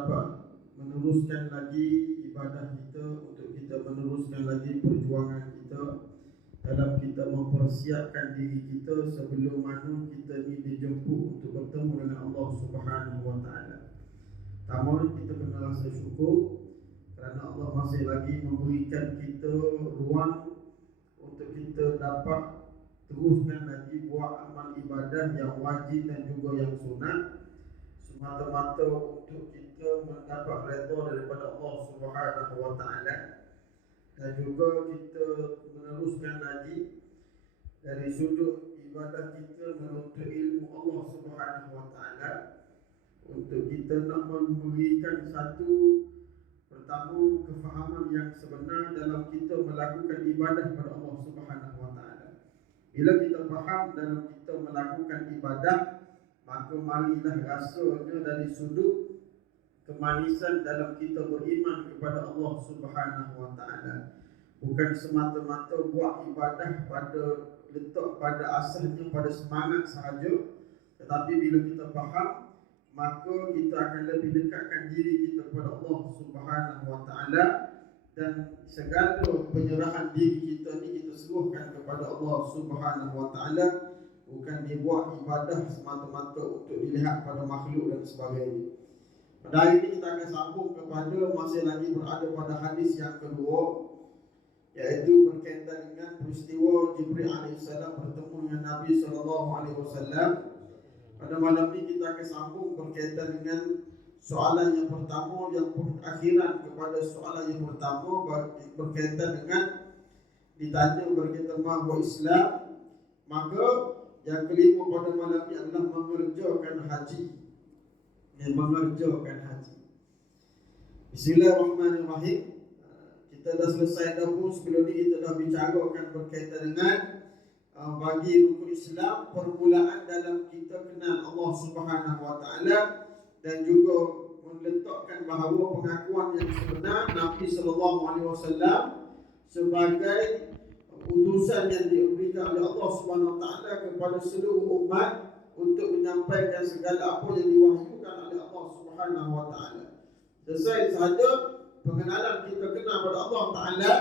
dapat meneruskan lagi ibadah kita, untuk kita meneruskan lagi perjuangan kita dalam kita mempersiapkan diri kita sebelum mana kita ni dijemput untuk bertemu dengan Allah Subhanahu wa taala. Pertama, kita kena rasa syukur kerana Allah masih lagi memberikan kita ruang untuk kita dapat teruskan lagi buat amal ibadah yang wajib dan juga yang sunat, semata-mata untuk kita mendapat redha daripada Allah Subhanahu wa taala, dan juga kita meneruskan lagi dari sudut ibadah kita menuntut ilmu Allah Subhanahu wa taala, untuk kita nak memberikan satu pertama kefahaman yang sebenar dalam kita melakukan ibadah kepada Allah Subhanahu wa taala. Bila kita faham dalam kita melakukan ibadah, maka marilah rasanya dari sudut kemanisan dalam kita beriman kepada Allah Subhanahu wa taala. Bukan semata-mata buat ibadah pada letak pada asalnya pada semangat sahaja, tetapi bila kita faham, maka kita akan lebih dekatkan diri kita kepada Allah Subhanahu wa taala, dan segala penyerahan diri kita ni kita serahkan kepada Allah Subhanahu wa taala, bukan dibuat ibadah semata-mata untuk dilihat pada makhluk dan sebagainya. Pada hari ini kita akan sambung kepada masih lagi berada pada hadis yang kedua, iaitu berkaitan dengan peristiwa Jibril AS bertemu dengan Nabi SAW. Pada malam ini kita akan sambung berkaitan dengan soalan yang pertama, yang perakhiran kepada soalan yang pertama, berkaitan dengan ditanya berkaitan bahawa Islam. Maka yang kelima pada malam ini adalah mengerjakan haji. Mengerjakan haji. Bismillahirrahmanirrahim. Kita dah selesai dah pun sebelum ni kita dah bicarakan berkaitan dengan bagi rukun Islam, permulaan dalam kita kenal Allah Subhanahu wa taala, dan juga meletakkan bahawa pengakuan yang sebenar Nabi sallallahu alaihi wasallam sebagai utusan yang diberikan oleh Allah Subhanahu wa taala kepada seluruh umat untuk menyampaikan segala apa yang diwahyukan oleh Allah Subhanahu wa taala. Selesai sahaja pengenalan kita kenal pada Allah taala,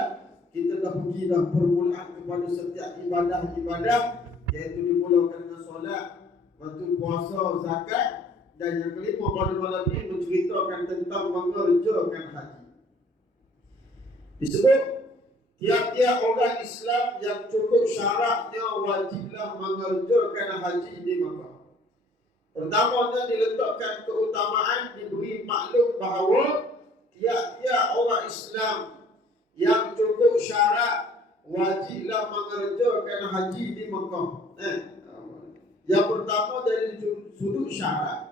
kita dah pergi dah permulaan kepada setiap ibadah-ibadah, iaitu dimulakan dengan solat, lepas puasa, zakat, dan yang kelima pada malam ini menceritakan tentang mengerjakan haji. Disebut tiap-tiap orang Islam yang cukup syaratnya wajiblah mengerjakan haji di Makkah. Pertamanya diletakkan keutamaan, diberi maklum bahawa tiap-tiap orang Islam yang cukup syarat wajiblah mengerjakan haji di Mekah. Yang pertama dari sudut syarat.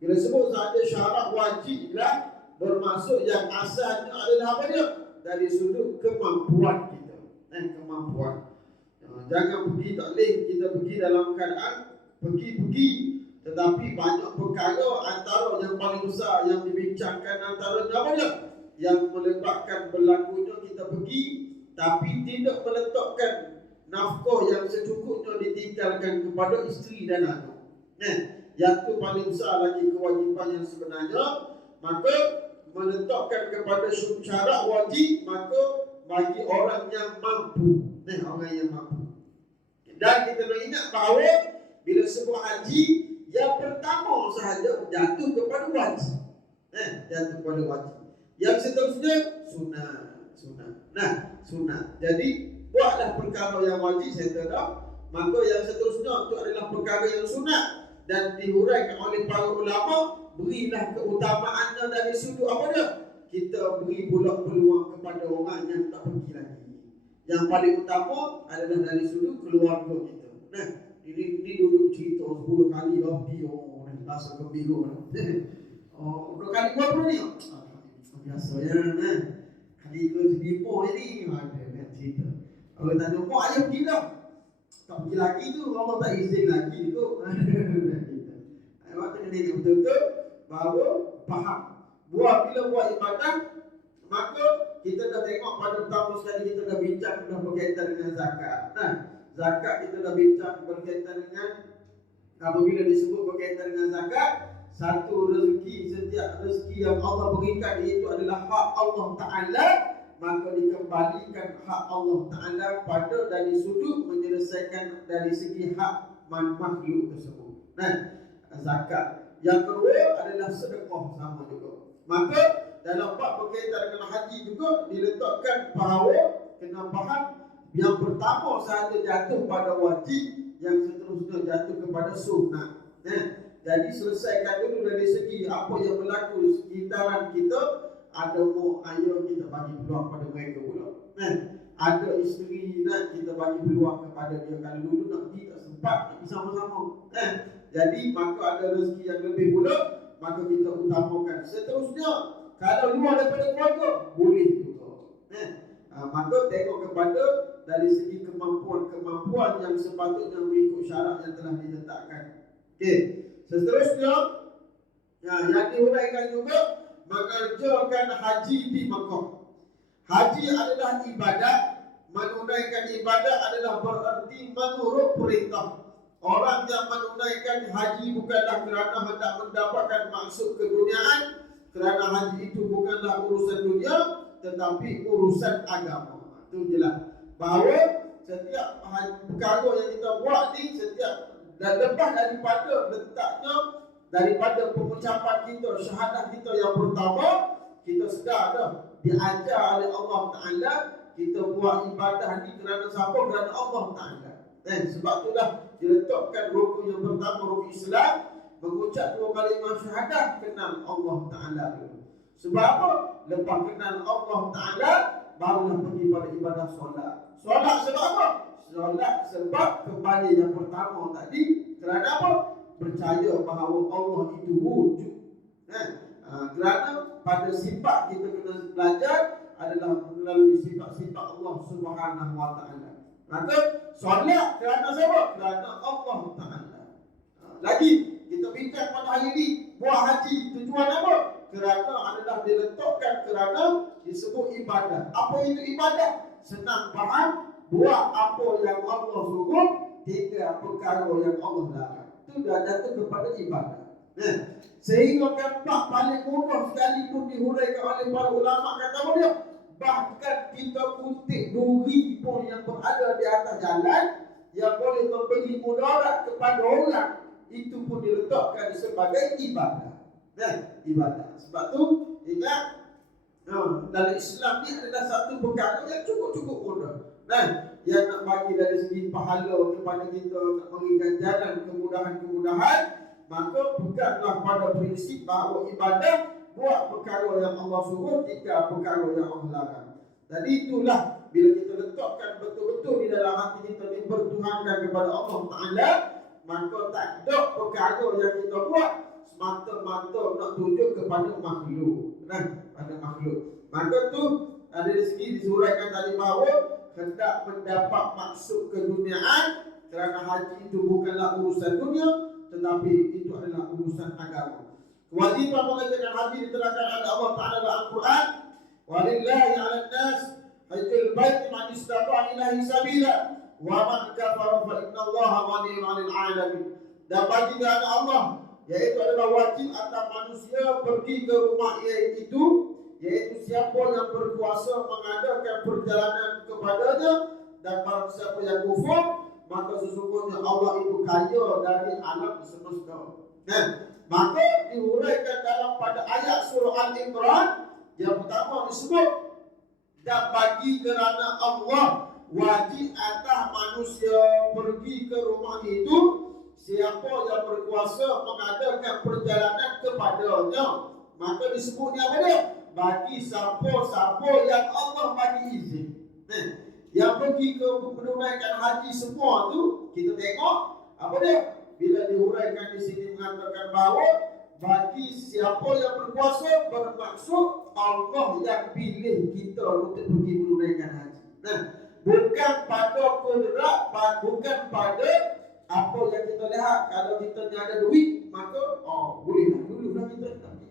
Bila sebut saja syarat wajiblah, bermaksud yang asalnya adalah apa dia? Dari sudut kemampuan kita. Kemampuan. Jangan pergi tak boleh kita pergi dalam keadaan pergi, tetapi banyak perkara antara yang paling besar yang dibincangkan antara apa dia? Yang menyebabkan berlakunya kita pergi tapi tidak meletakkan nafkah yang secukupnya ditinggalkan kepada isteri dan anak. Yang tu paling besar lagi kewajipan yang sebenarnya. Maka meletakkan kepada syarat wajib, maka bagi orang yang mampu. Orang yang mampu. Dan kita nak ingat bahawa bila sebuah haji, yang pertama sahaja jatuh kepada wajib. Jatuh kepada wajib. Yang seterusnya sunat. Sunat. Jadi buatlah perkara yang wajib settle, maka yang seterusnya itu adalah perkara yang sunat, dan dihuraikan oleh para ulama, berilah keutamaannya dari sudut apa dia? Kita beri pula peluang kepada orang yang tak pergi lagi. Yang paling utama adalah dari sudut keluarga kita. Ini duduk cerita 10 kali lebih rasa gembira. 10 kali berapa ni? Biasanya kali ke sedipur ni ada cerita. Kalau tanya mak ayah pergi dah, tak pergi lagi tu, Allah tak izin lagi tu. Awak kena dengar betul-betul bahawa faham. Bila buat ibadah, maka kita dah tengok pada pertama sekali kita dah bincang dah berkaitan dengan zakat. Zakat kita dah bincang berkaitan dengan, apabila disebut berkaitan dengan zakat satu rezeki, setiap rezeki yang Allah berikan itu adalah hak Allah Ta'ala, maka dikembalikan hak Allah Ta'ala pada dari sudut menyelesaikan dari segi hak makhluk tersebut. Nah, zakat. Yang kedua adalah sedekah, sama juga. Maka dalam bab berkaitan dengan haji juga diletakkan bahawa kena faham yang pertama sahaja jatuh pada wajib, yang seterusnya jatuh kepada sunnah. Jadi selesaikan dulu dari segi apa yang berlaku sekitaran kita. Ada mak ayah, kita bagi peluang pada mereka pula. Ada isteri nak, kita bagi peluang kepada dia. Kalau dulu nak pergi tak sempat, nak pergi sama-sama. Jadi maka ada rezeki yang lebih pula, maka kita utamakan. Seterusnya, kalau luar daripada keluarga, boleh juga. Maka tengok kepada dari segi kemampuan yang sepatutnya mengikut syarat yang telah diletakkan. Okey. Seterusnya, yang diuraikan juga mengerjakan haji di Mekah. Haji adalah ibadat. Menunaikan ibadat adalah berarti menurut perintah. Orang yang menunaikan haji bukanlah kerana hendak mendapatkan maksud keduniaan, kerana haji itu bukanlah urusan dunia, tetapi urusan agama. Itu jelas bahawa setiap perkara yang kita buat ni, setiap dan lepas daripada letaknya, daripada pengucapan kita, syahadah kita yang pertama, kita sedar dah diajar oleh Allah Ta'ala, kita buat ibadah ni kerana siapa? Kerana Allah Ta'ala. Sebab itulah diletakkan rukun yang pertama, rukun Islam, mengucap 2 kalimah syahadah, kenal Allah Ta'ala dulu. Sebab apa? Lepas kenal Allah Ta'ala, barulah pergi pada ibadah solat. Solat sebab apa? Solat sebab kembali yang pertama tadi, kerana apa? Percaya bahawa Allah itu wujud. Kerana pada sifat kita kena belajar adalah melalui sifat-sifat Allah Subhanahu Wa Ta'ala. Maka solat kerana siapa? Kerana Allah Ta'ala. Lagi kita bincang pada hari ini, buat haji tujuan apa? Kerana adalah diletakkan kerana disebut ibadah. Apa itu ibadah? Senang faham, buat apa yang Allah suruh, 3 perkara yang Allah larang. Itu dah jatuh kepada ibadah. Sehingga kan paling mudah sekalipun dihuraikan oleh para ulama, kata dia, bahkan kita kutip duri pun yang berada di atas jalan yang boleh memberi mudarat kepada orang, itu pun diletakkan sebagai ibadah. Ibadah. Sebab tu ingat, dalam Islam ni adalah satu perkara yang cukup-cukup mudah. Yang nak bagi dari segi pahala kepada kita, nak beri ganjaran, kemudahan-kemudahan, maka bukanlah pada prinsip bahawa ibadah buat perkara yang Allah suruh, 3 perkara yang Allah larang. Jadi itulah bila kita letakkan betul-betul di dalam hati kita ni bertuhankan kepada Allah Ta'ala, maka tak ada perkara yang kita buat semata-mata nak tunjuk kepada makhluk. Pada makhluk. Maka tu ada dari segi disuraikan tadi bahawa hendak mendapat maksud keduniaan, kerana haji itu bukanlah urusan dunia, tetapi itu adalah urusan agama. Kewajiban mengerjakan haji diterangkan oleh Allah Ta'ala dalam Al-Quran. Walillahi 'alan nas hajjul bait man istata'a ilaihi sabila wa man kafara fa innallaha ghaniyyun 'anil 'alamin. Dan bagi kepada Allah, yaitu adalah wajib atas manusia pergi ke rumah itu, yaitu siapa yang berkuasa mengadakan perjalanan kepadanya, dan barang siapa yang kufur, maka sesungguhnya Allah itu kaya dari alam semesta. Maka diuraikan dalam pada ayat surah Al-Imran yang pertama disebut, dan bagi kerana Allah wajib atas manusia pergi ke rumah itu, siapa yang berkuasa mengadakan perjalanan kepadanya, maka disebutnya apa dia? Bagi siapa-siapa yang Allah bagi izin. Yang pergi ke menunaikan haji semua tu, kita tengok apa dia? Bila diuraikan di sini mengatakan bahawa bagi siapa yang berkuasa, bermaksud Allah yang pilih kita untuk pergi menunaikan haji. Bukan pada kudrat, bukan pada apa yang kita lihat. Kalau kita ni ada duit, maka bolehlah dululah kita pergi.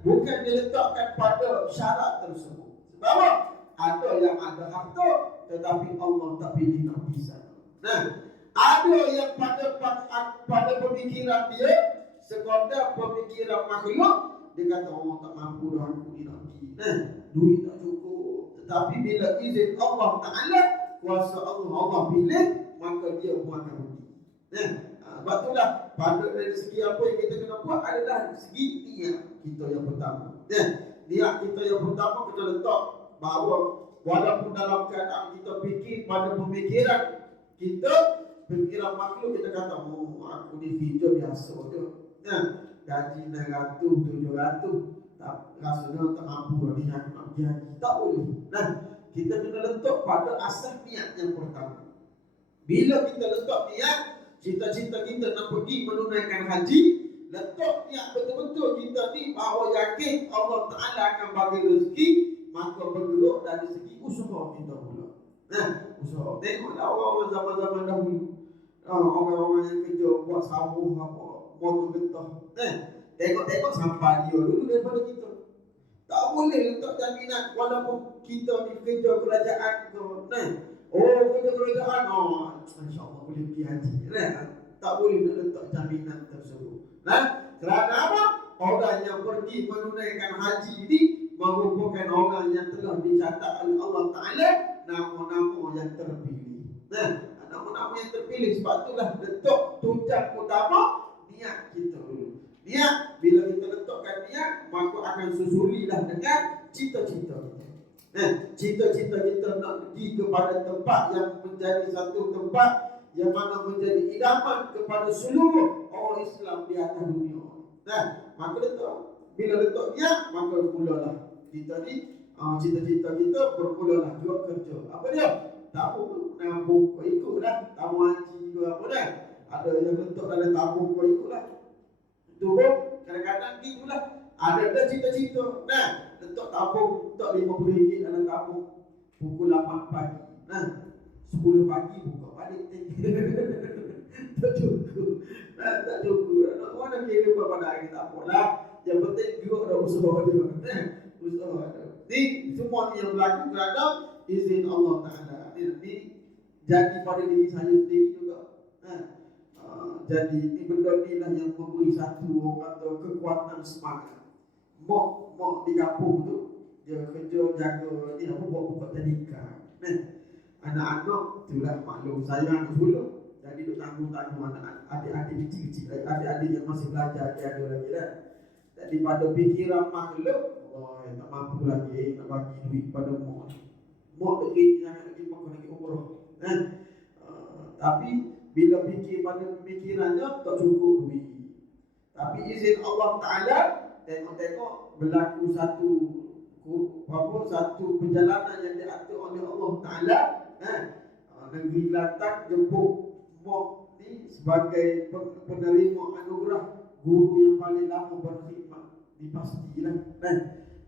Bukan diletakkan pada syarat tersebut. Sebab apa? Ada yang ada harta, tetapi Allah tak pilih nak pergi sana. Ada yang pada pemikiran dia, sekadar pemikiran makhluk, dia kata orang tak mampu dah aku ni nak pergi. Duit tak cukup. Tetapi bila izin Allah Ta'ala, kuasa Allah, Allah pilih, maka dia pun akan pergi. Sebab itulah pada dari segi apa yang kita kena buat adalah segi niat kita yang pertama. Niat kita yang pertama kita letak bahawa walaupun dalam keadaan kita fikir pada pemikiran kita, pikiran makhluk, kita kata aku ni kerja biasa je. Gaji 600, 700, tak rasanya tak mampu lagi aku nak pergi haji. Tak boleh. Kita kena letak pada asas niat yang pertama. Bila kita letak niat, cita-cita kita nak pergi menunaikan haji, letak niat betul-betul kita ni bahawa yakin Allah Ta'ala akan bagi rezeki, maka bergerak dari segi usaha kita pula. Usaha. Tengoklah orang-orang zaman-zaman dahulu, orang-orang yang kerja buat sawah apa, motor getah. Tengok sampai dia dulu daripada kita. Tak boleh letak jaminan walaupun kita ni kerja kerajaan ke. Kerja kerajaan, insya-Allah boleh pergi haji. Tak boleh nak letak jaminan tersebut. Kerana apa? Orang yang pergi menunaikan haji ini merupakan orang yang telah dicatat oleh Allah Ta'ala nama-nama yang terpilih. Nama-nama yang terpilih. Sebab itulah letak tunjang utama niat kita dulu. Niat, bila kita letakkan niat, maka akan susulilah dengan cita-cita kita. Cita-cita kita nak pergi kepada tempat yang menjadi satu tempat yang mana menjadi idaman kepada seluruh orang Islam di atas dunia. Maka letak, bila letak niat, maka mulalah kita ni, cita-cita kita bermulalah buat kerja. Apa dia? Tabung, nabung, kau ikutlah. Tabung haji ke apa dah. Ada yang letak dalam tabung, kau ikutlah. Itu pun kadang-kadang gitulah. Ada cita-cita. Letak tabung, letak RM50 dalam tabung. Pukul 8 pagi. 10 pagi buka balik. Tak cukup. Tak cukup. Mana kira pada hari tak apalah. Yang penting juga dah usaha dia. Usaha dia. Ni semua ni yang berlaku kerana izin Allah Ta'ala. Ini jadi pada diri saya sendiri juga. Jadi ini benda ni lah yang memberi satu orang kata kekuatan semangat. Mak di kampung tu dia kerja jaga ni apa buat tadika. Anak-anak itulah maklum saya anak sulung. Jadi duk tanggung-tanggung anak adik-adik kecil-kecil, adik-adik yang masih belajar dia ada lagi dah. Jadi pada fikiran makhluk, tak mampu lagi nak bagi duit pada mak. Mak tak kira sangat lagi mak nak pergi umrah. Tapi bila fikir pada pemikirannya tak cukup duit. Tapi izin Allah Ta'ala, tengok-tengok berlaku satu perjalanan yang diatur oleh Allah Ta'ala. Negeri Kelantan jemput mak ni sebagai penerima anugerah guru yang paling lama berkhidmat. Dipastilah.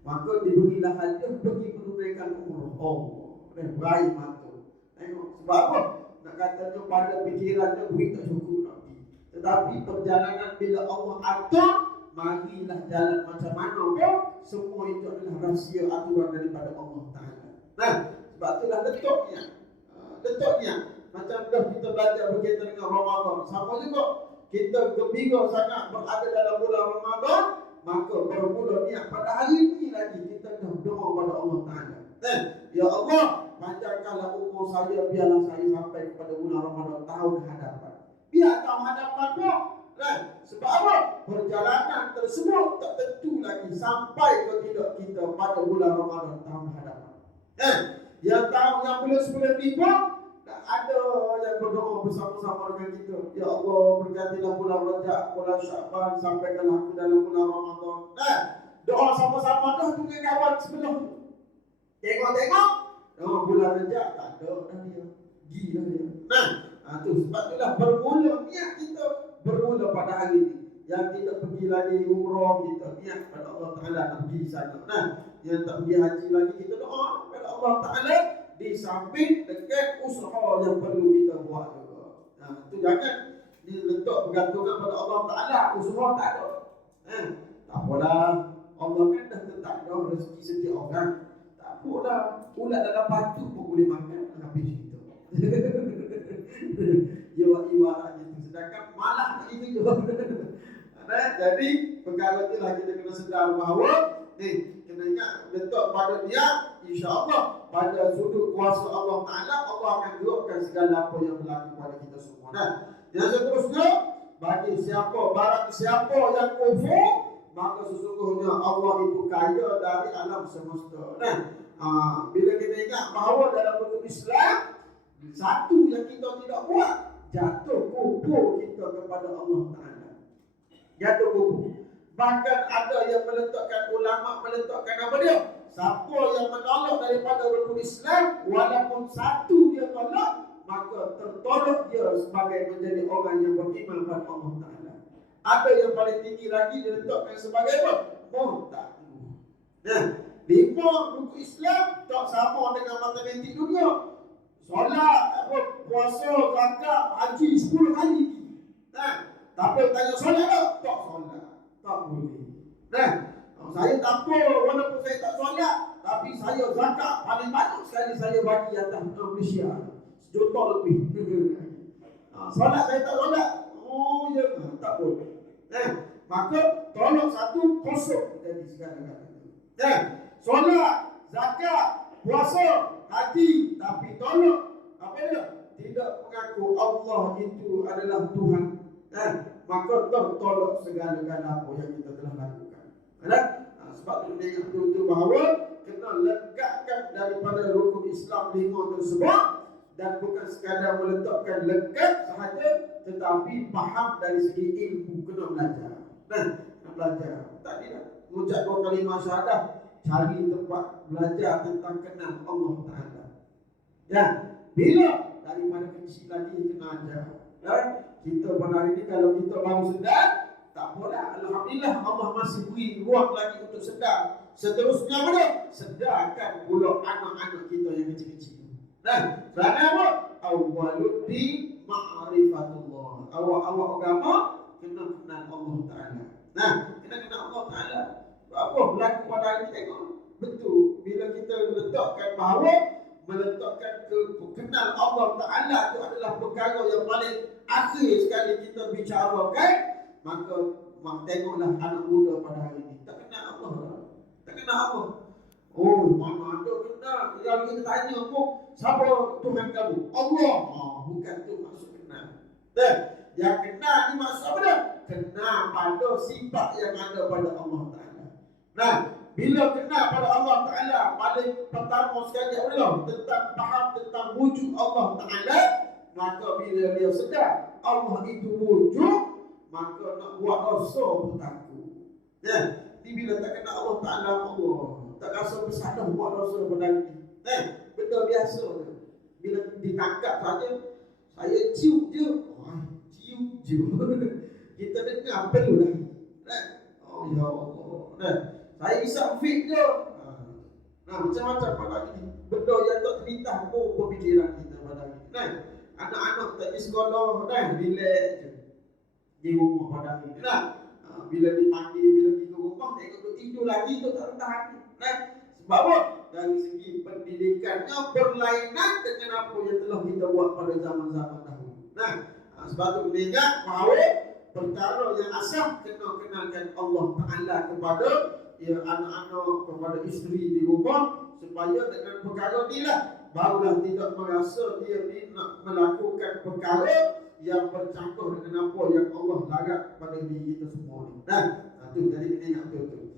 Maka diberilah hadiah pergi menunaikan umrah. Berair mata. Tengok sebab apa? Nak katanya pada fikirannya duit tak cukup nak pergi. Tetapi perjalanan bila Allah atur, marilah jalan macam mana pun, semua itu adalah rahsia aturan daripada Allah Ta'ala. Sebab itulah letaknya. Macam dah kita belajar berkaitan dengan Ramadan, sama juga kita gembira sangat berada dalam bulan Ramadan, maka bermula niat pada hari ini lagi kita dah doa pada Allah Ta'ala. Ya Allah, panjangkanlah umur saya, biarlah saya sampai kepada bulan Ramadan tahun hadapan. Biar tahun hadapan pun, sebab apa? Perjalanan tersebut tak tentu lagi sampai ke tidak kita pada bulan Ramadan tahun hadapan. Yang tahun yang belum sebelum ni pun ada yang berdoa bersama-sama dengan kita. Ya Allah, bergantilah bulan Rajab, bulan Syaban, sampaikanlah aku dalam bulan Ramadan. Doa sama-sama dah dengan kawan sebelum tu. Tengok, bulan Rajab tak ada dah dia. Gila dia. Tu sebab itulah bermula niat kita bermula pada hari ini. Yang tidak pergi lagi umrah, kita niat pada Allah Ta'ala nak pergi sana. Yang tak pergi haji lagi, kita doa kepada Allah Ta'ala di samping dengan usaha yang perlu kita buat juga. Itu jangan diletak bergantungan pada Allah Ta'ala, usaha tak ada. Tak apalah, Allah kan dah tetap dah rezeki setiap orang. Tak apalah, ulat dalam batu pun boleh makan, habis kita. Ibarat gitu. Sedangkan malah tak itu je. Jadi perkara itulah kita kena sedar bahawa kena ingat letak pada dia, insya-Allah pada sudut kuasa Allah Taala, Allah akan gerakkan segala apa yang berlaku pada kita semua. Yang seterusnya, bagi barang siapa yang kufur, maka sesungguhnya Allah itu kaya dari alam semesta. Bila kita ingat bahawa dalam hukum Islam, satu yang kita tidak buat, jatuh kubur kita kepada Allah Ta'ala. Jatuh kubur. Bahkan ada yang meletakkan, ulama meletakkan apa dia? Siapa yang menolak daripada rukun Islam, walaupun satu dia tolak, maka tertolak dia sebagai menjadi orang yang beriman pada Allah Ta'ala. Ada yang paling tinggi lagi diletakkan sebagai apa? Murtad. 5 rukun Islam tak sama dengan matematik dunia. Solat, puasa, zakat, haji 10 kali. Tapi tanya solat tak solat. Tak boleh. Saya tak apa walaupun saya tak solat, tapi saya zakat paling banyak sekali saya bagi atas Malaysia. 1 juta lebih. Solat saya tak solat. Oh ya, tak boleh. Maka tolong satu kosong jadi segala-galanya. Solat, zakat, puasa, haji, tapi tolong apa dia? Tidak mengaku Allah itu adalah Tuhan. Maka tertolak segala-gala apa yang kita telah lakukan. Sebab itu dia ingat betul-betul bahawa kena legatkan daripada rukun Islam 5 tersebut, dan bukan sekadar meletakkan lekat sahaja, tetapi faham dari segi ilmu. Kena belajar. Kena belajar. Tadi dah mengucap 2 kalimah syahadah, cari tempat belajar tentang kenal Allah Ta'ala. Bila daripada kecil lagi kena ajar. Kita pada hari ini kalau kita baru sedar, tak apalah, alhamdulillah Allah masih beri ruang lagi untuk sedar. Seterusnya mana? Sedarkan pula anak-anak kita yang kecil-kecil. Kerana apa? Awwaluddin ma'rifatullah. Awal agama kena kenal Allah Ta'ala. Kena kenal Allah Ta'ala. Apa berlaku pada hari ini? Tengok. Betul. Bila kita letakkan bahawa meletakkan kenal Allah Ta'ala itu adalah perkara yang paling akhir sekali kita bicarakan, maka tengoklah anak muda pada hari ini tak kenal Allah. Tak kenal Allah. Oh, mana ada kenal. Yang kita tanya pun, siapa Tuhan kamu? Allah. Bukan tu maksud kenal. Yang kenal ni maksud apa dah? Kenal pada sifat yang ada pada Allah Ta'ala. Bila kenal pada Allah Ta'ala, paling pertama sekali tentang faham tentang wujud Allah Ta'ala, maka bila dia sedar Allah itu wujud, maka nak buat dosa pun takut. Bila tak kenal Allah Ta'ala, Allah tak rasa bersalah buat dosa pada ini. Benda biasa tu. Bila ditangkap saja, saya cium je. Cium je. Kita dengar perlu dah. Oh ya Allah. Saya isap fit je. Macam-macam pada ini. Benda yang tak terlintas pun pemikiran kita pada ini. Anak-anak tak di sekolah, relax je di rumah pada ini. Bila dipanggil, bila pergi ke rumah, tengok duduk tidur lagi, tu tak tahan. Sebab apa? Dari segi pendidikannya berlainan dengan apa yang telah kita buat pada zaman-zaman dahulu. Sebab itu kita ingat bahawa perkara yang asal kena kenalkan Allah Ta'ala kepada anak-anak, kepada isteri di rumah, supaya dengan perkara inilah barulah tidak merasa dia ni nak melakukan perkara yang bercampur dengan apa yang Allah larang pada diri kita semua ni. Itu jadi kita ingat betul-betul.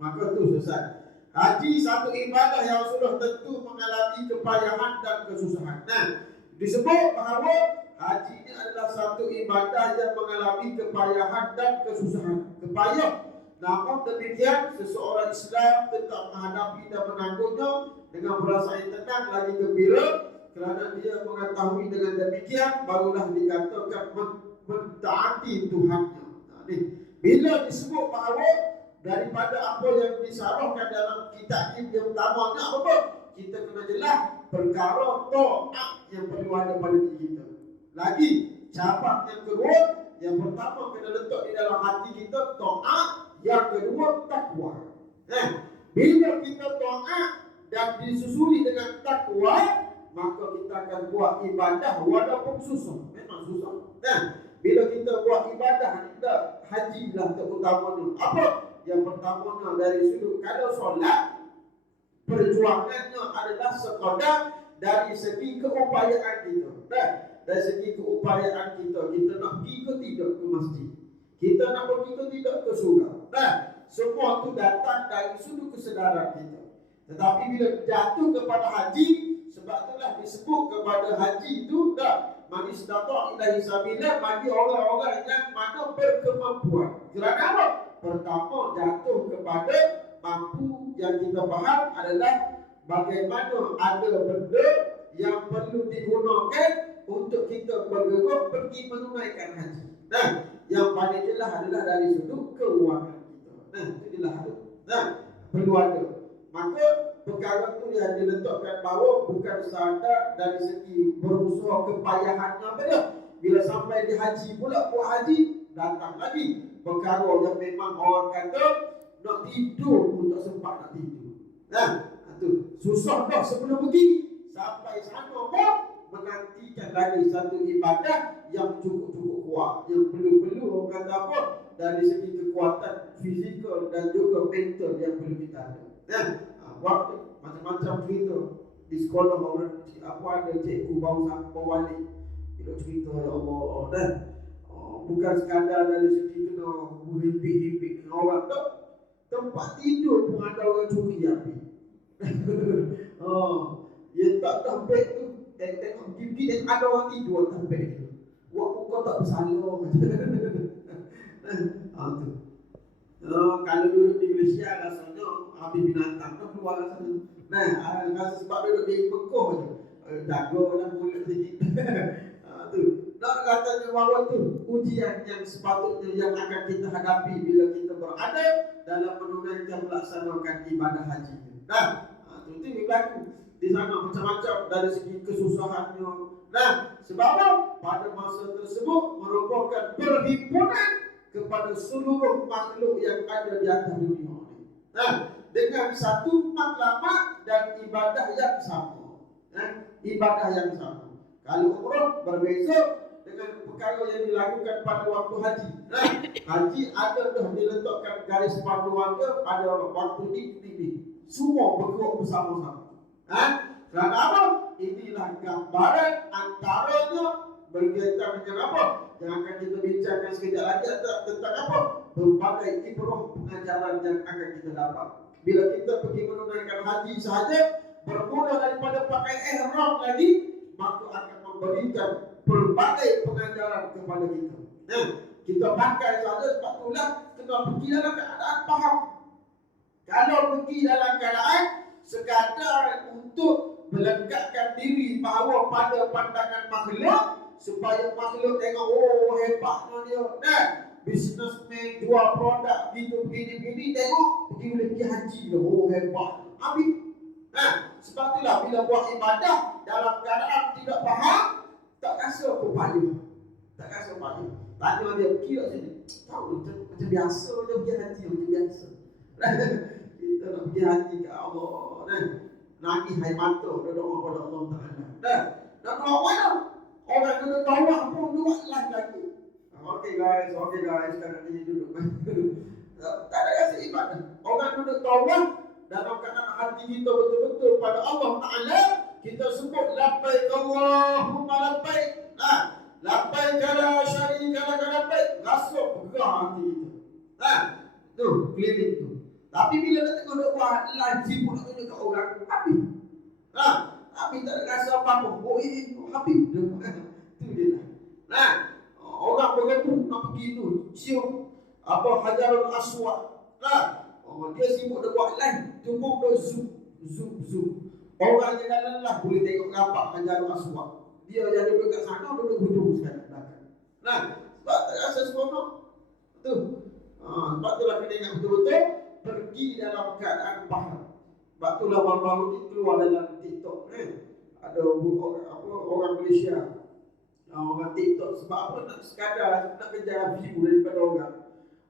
Maka tu selesai. Haji satu ibadah yang sudah tentu mengalami kepayahan dan kesusahan. Disebut bahawa haji ini adalah satu ibadah yang mengalami kepayahan dan kesusahan. Kepayah. Namun demikian, seseorang Islam tetap menghadapi dan menanggungnya dengan perasaan tenang lagi gembira, kerana dia mengetahui dengan demikian barulah dikatakan mentaati Tuhannya. Bila disebut bahawa daripada apa yang disarahkan dalam kitab ini yang utamanya apa? Kita kena jelas perkara taat yang perlu ada pada diri kita. Lagi, cabang yang kedua, yang pertama kena letak di dalam hati kita taat, yang kedua takwa. Bila kita taat dan disusuli dengan takwa, maka kita akan buat ibadah walaupun susah. Memang susah. Bila kita buat ibadah kita haji lah terutamanya. Apa? Yang pertamanya dari sudut kalau solat perjuangannya adalah sekadar dari segi keupayaan kita. Dari segi keupayaan kita nak pergi ke tidak ke masjid, kita nak pergi ke tidak ke surau. Semua itu datang dari sudut kesedaran kita. Tetapi bila jatuh kepada haji, sebab itulah disebut kepada haji itu man istata' ilahi sabila, bagi orang-orang yang mana berkemampuan. Kerana apa? Pertama jatuh kepada mampu. Yang kita faham adalah bagaimana ada benda yang perlu digunakan untuk kita bergerak pergi menunaikan haji. Yang paling jelas adalah dari sudut keuangan kita. Itu jelas tu. Perlu ada. Maka perkara tu yang diletakkan bahawa bukan sahaja dari segi berusaha kepayahannya apa dia. Bila sampai di haji pula buat haji, datang lagi perkara yang memang orang kata nak tidur pun tak sempat nak tidur. Tu susah dah sebelum pergi. Sampai sana pun menantikan lagi satu ibadah yang cukup-cukup kuat, yang perlu-perlu orang kata apa, dari segi kekuatan fizikal dan juga mental yang perlu kita ada. Waktu macam-macam cerita di sekolah orang apa ada cikgu bawa balik kita cerita ya Allah bukan sekadar dari segi kena berhimpit-himpit dengan orang tak, tempat tidur pun ada orang curi api. Ya tak tempat tu tengok TV dan ada orang tidur tempat tu. Buat muka tak bersalah. Tu. Kalau duduk di Malaysia rasanya habis binatang tu keluar rasanya. Rasa sebab duduk di Mekah je. Jagalah mulut sikit. Tu. Nak katanya bahawa tu ujian yang sepatutnya yang akan kita hadapi bila kita berada dalam menunaikan melaksanakan ibadah haji. Tu yang berlaku di sana macam-macam dari segi kesusahannya. Sebab apa? Pada masa tersebut merupakan perhimpunan kepada seluruh makhluk yang ada di atas dunia ini. Dengan satu matlamat dan ibadah yang sama. Ibadah yang sama. Kalau umrah berbeza dengan perkara yang dilakukan pada waktu haji. Haji ada dah diletakkan garis panduan dia pada waktu ini. Semua bergerak bersama-sama. Kerana apa? Inilah gambaran antaranya berkaitan dengan apa? Yang akan kita bincangkan sekejap lagi tentang apa? Berbagai ibrah pengajaran yang akan kita dapat. Bila kita pergi menunaikan haji sahaja, bermula daripada pakai ihram lagi, maka akan memberikan berbagai pengajaran kepada kita. Kita pakai sahaja, sebab itulah kena pergi dalam keadaan faham. Kalau pergi dalam keadaan sekadar untuk melegatkan diri bahawa pada pandangan makhluk, supaya makhluk tengok, oh hebatnya dia. Businessman jual produk gitu begini-begini, tengok pergi boleh pergi haji dah, oh hebat. Habis. Sebab itulah bila buat ibadah dalam keadaan tidak faham, tak rasa apa payah. Tak rasa payah. Tanya dia pergi tak sini. Tahu macam biasa dia pergi haji macam biasa. Kita nak pergi haji ke Allah. Nangis air mata doa kepada Allah Taala. Nak doa mana? Orang duduk tawaf pun duduk lagi. Okay guys, sekarang ni duduk. Tak ada rasa ibadah. Orang duduk tawaf dalam keadaan hati kita betul-betul pada Allah Taala, kita sebut labbaik Allahumma labbaik. Labbaik la syarika lak labbaik. Rasa bergerak hati kita. Tu keliling tu. Tapi bila kita tengok buat live pun nak tunjuk kat orang, habis. Habis tak ada rasa apa-apa. Habis. Tu dia lah. Orang berebut nak pergi tu, cium apa Hajarul Aswad. Dia sibuk dia buat live, cuma dia zoom. Orang yang dalam lah boleh tengok nampak Hajarul Aswad. Dia yang duduk kat sana, duduk hujung sekarang belakang. Sebab tak rasa seronok. Tu. Sebab itulah kena ingat betul-betul pergi dalam keadaan faham. Sebab itulah baru-baru ni keluar dalam TikTok. Ada orang Malaysia, orang TikTok. Sebab apa? Nak sekadar nak kejar view daripada orang.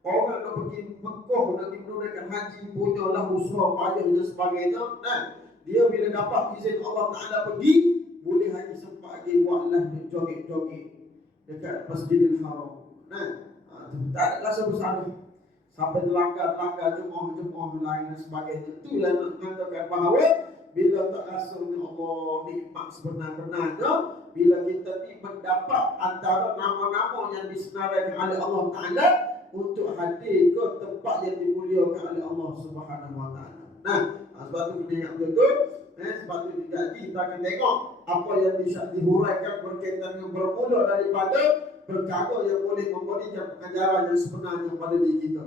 Orang nak pergi Mekah, nak pergi menunaikan haji, punyalah usaha payah dan sebagainya. Dia bila dapat izin Allah Ta'ala pergi, boleh haji sempat lagi buat live joget-joget. dekat Masjidil Haram. Tak ada rasa bersalah. Sampai terlanggar jemaah lain dan sebagainya. Itulah nak mengatakan bahawa bila tak rasa Allah nikmat sebenar-benarnya, bila kita ni mendapat antara nama-nama yang disenaraikan oleh Allah Ta'ala untuk hadir ke tempat yang dimuliakan oleh Allah Subhanahu Wa Ta'ala. Sebab tu kena ingat betul. Sebab tu kita akan tengok apa yang dihuraikan berkaitan dengan bermula daripada perkara yang boleh memberikan pengajaran yang sebenarnya pada diri kita.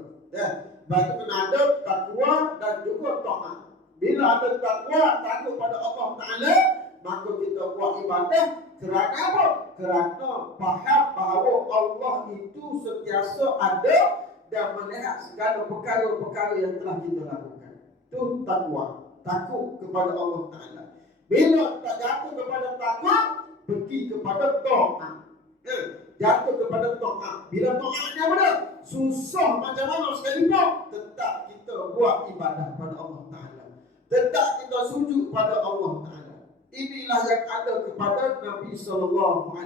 Sebab tu kena ada takwa dan juga taat. Bila ada takwa, takut pada Allah Ta'ala, maka kita buat ibadah kerana apa? Kerana faham bahawa Allah itu sentiasa ada dan melihat segala perkara-perkara yang telah kita lakukan. Itu takwa, takut kepada Allah Ta'ala. Bila tak jatuh kepada takwa, pergi kepada taat. Jatuh kepada taat. Bila taatnya mana? Susah macam mana sekalipun, tetap kita buat ibadah pada Allah Ta'ala. Tetap kita sujud pada Allah Ta'ala. Inilah yang ada kepada Nabi SAW.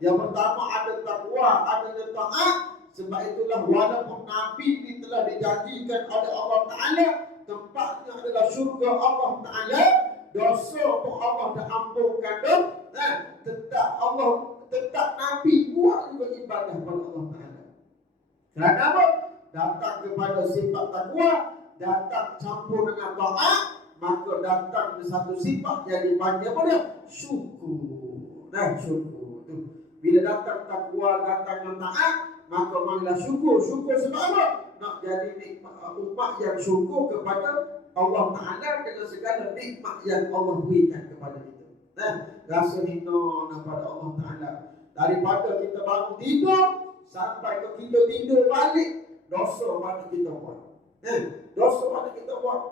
Yang pertama ada takwa, adanya taat. Sebab itulah walaupun Nabi ini telah dijanjikan oleh Allah Ta'ala, tempatnya adalah syurga Allah Ta'ala, dosa pun Allah dah ampunkan dah. Tetap Nabi buat juga ibadah pada Allah Ta'ala. Kerana apa? Datang kepada sifat takwa, datang campur dengan taat, maka datang satu sifat yang dipanggil apa dia? Syukur. Syukur tu. Bila datang takwa, datang dengan taat, maka marilah syukur. Syukur sebab apa? Nak jadi umat yang syukur kepada Allah Ta'ala dengan segala nikmat yang Allah berikan kepada kita. Rasa hina kepada Allah Ta'ala. Daripada kita bangun tidur sampai ke kita tidur balik, dosa mana kita buat? Dosa mana kita buat?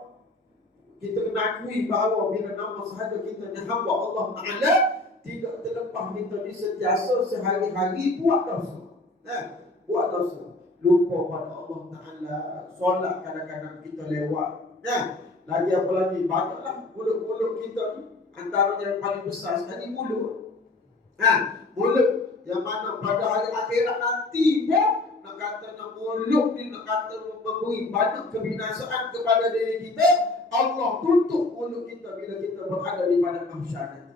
Kita kena akui bahawa bila nama sahaja kita ni hamba Allah Ta'ala, tidak terlepas kita disentiasa sehari-hari buat dosa. Buat dosa. Lupa pada Allah Ta'ala. Solat kadang-kadang kita lewat. Lagi apa lagi? Banyaklah mulut-mulut kita ni. Antara yang paling besar sekali mulut. Mulut yang mana pada hari akhirat nanti pun nak kata nak mulut ni, nak kata memberi banyak kebinasaan kepada diri kita. Allah tutup mulut kita bila kita berada di padang mahsyar nanti.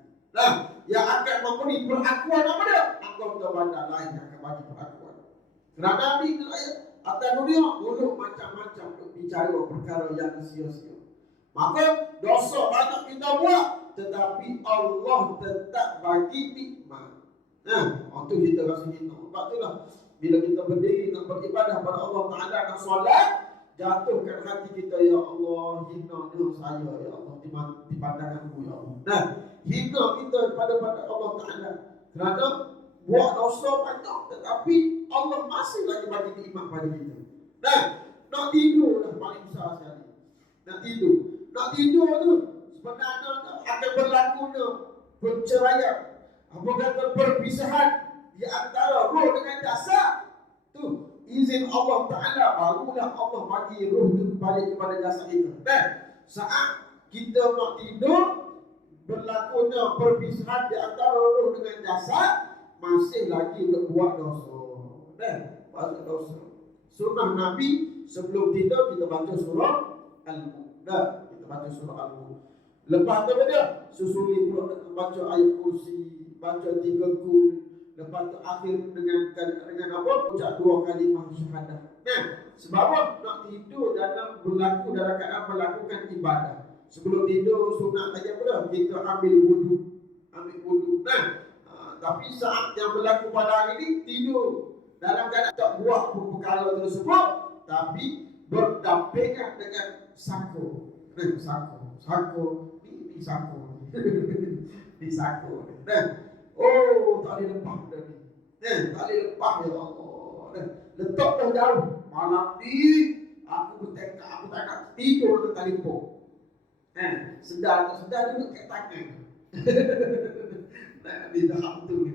Yang akan memberi perakuan apa dia? Anggota badan lain yang akan bagi perakuan. Kerana di atas dunia mulut macam-macam untuk bicara perkara yang sia-sia. Maka dosa banyak kita buat, tetapi Allah tetap bagi nikmat. Itu kita rasa hina. Sebab itulah bila kita berdiri nak beribadah pada Allah Ta'ala, nak solat, jatuhkan hati kita, ya Allah, hina saya, ya Allah, di pandanganmu, ya Allah. Hina kita pada Allah Ta'ala. Kerana buat dosa banyak, tetapi Allah masih lagi bagi nikmat pada kita. Nak tidur dah paling besar sekali. Nak tidur tu sebenarnya akan berlakunya perceraian, apa kata perpisahan di antara roh dengan jasad. Tu izin Allah Ta'ala, barulah Allah bagi roh tu balik kepada jasad kita. Saat kita nak tidur, berlakunya perpisahan di antara roh dengan jasad, masih lagi untuk buat dosa. Buat dosa. Sunnah Nabi sebelum tidur kita baca surah Al-Mulk. Kita baca surah Al-Mulk. Lepas tu dia susuli pula baca ayat kursi, baca 3 kul. Lepas tu akhir dengan apa? Ucap 2 kalimah syahadah. Sebab apa? Nak tidur dalam berlaku dalam keadaan melakukan ibadah. Sebelum tidur sunat lagi apa dah? Kita ambil wudu. Tapi saat yang berlaku pada hari ini, tidur dalam keadaan tak buat perkara tersebut, tapi berdampingan dengan sako. Sako. Ni sako. Ni sako. Oh, tak boleh lepas dah ni. Tak boleh lepas, ya Allah. Letak dah jauh. Malam ni aku bertekad, aku tak nak tidur ke telefon. Sedar tak sedar duduk kat tangan. Di tahap tu ni.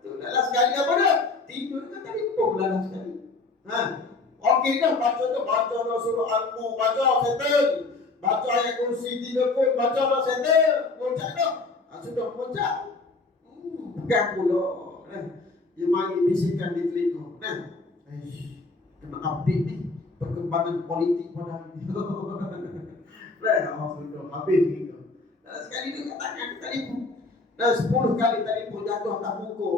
Tu dah sekali apa dah? Tidur ke telefon lah sekali. Okey dah, baca dah surah Al-Mulk, baca settle. Baca ayat kursi 3 kul, baca dah settle. Puncak dah. Sudah puncak. Bukan pula dia mari bisikan di telinga. Kena update ni perkembangan politik pada hari ni. Sudah habis kita. Sekali dia katakan telefon. 10 kali telefon jatuh atas muka.